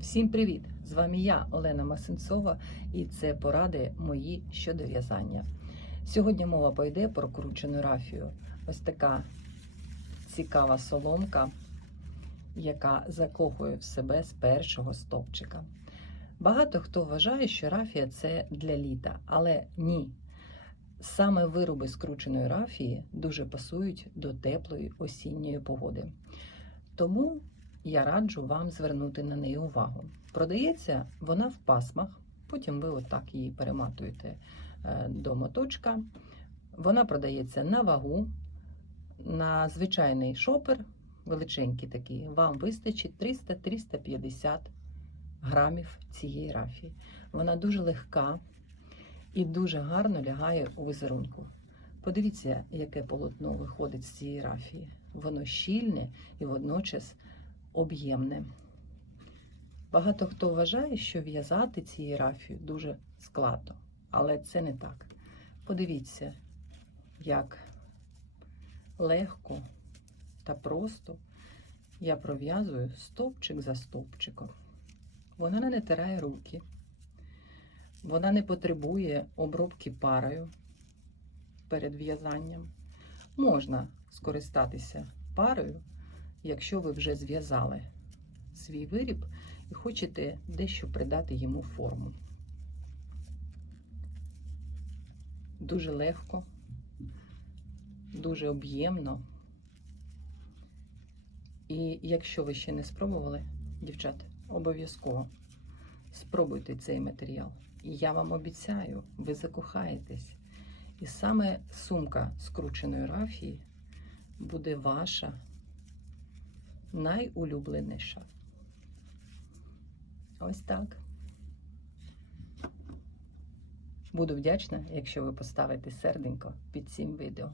Всім привіт! З вами я, Олена Масенцова, і це поради мої щодо в'язання. Сьогодні мова пойде про кручену рафію. Ось така цікава соломка, яка закохує в себе з першого стовпчика. Багато хто вважає, що рафія це для літа, але ні. Саме вироби скрученої рафії дуже пасують до теплої осінньої погоди. Тому я раджу вам звернути на неї увагу. Продається вона в пасмах, потім ви отак її перематуєте е, до моточка. Вона продається на вагу, на звичайний шопер, величенький такий. Вам вистачить 300-350 грамів цієї рафії. Вона дуже легка і дуже гарно лягає у візерунку. Подивіться, яке полотно виходить з цієї рафії. Воно щільне і водночас об'ємне. Багато хто вважає, що в'язати цією рафію дуже складно, але це не так. Подивіться, як легко та просто я пров'язую стовпчик за стовпчиком. Вона не натирає руки, вона не потребує обробки парою перед в'язанням. Можна скористатися парою, якщо ви вже зв'язали свій виріб і хочете дещо придати йому форму. Дуже легко, дуже об'ємно. І якщо ви ще не спробували, дівчат, обов'язково спробуйте цей матеріал. І я вам обіцяю, ви закохаєтесь. І саме сумка скрученої рафії буде ваша найулюбленіша. Ось так. Буду вдячна, якщо ви поставите серденько під цим відео.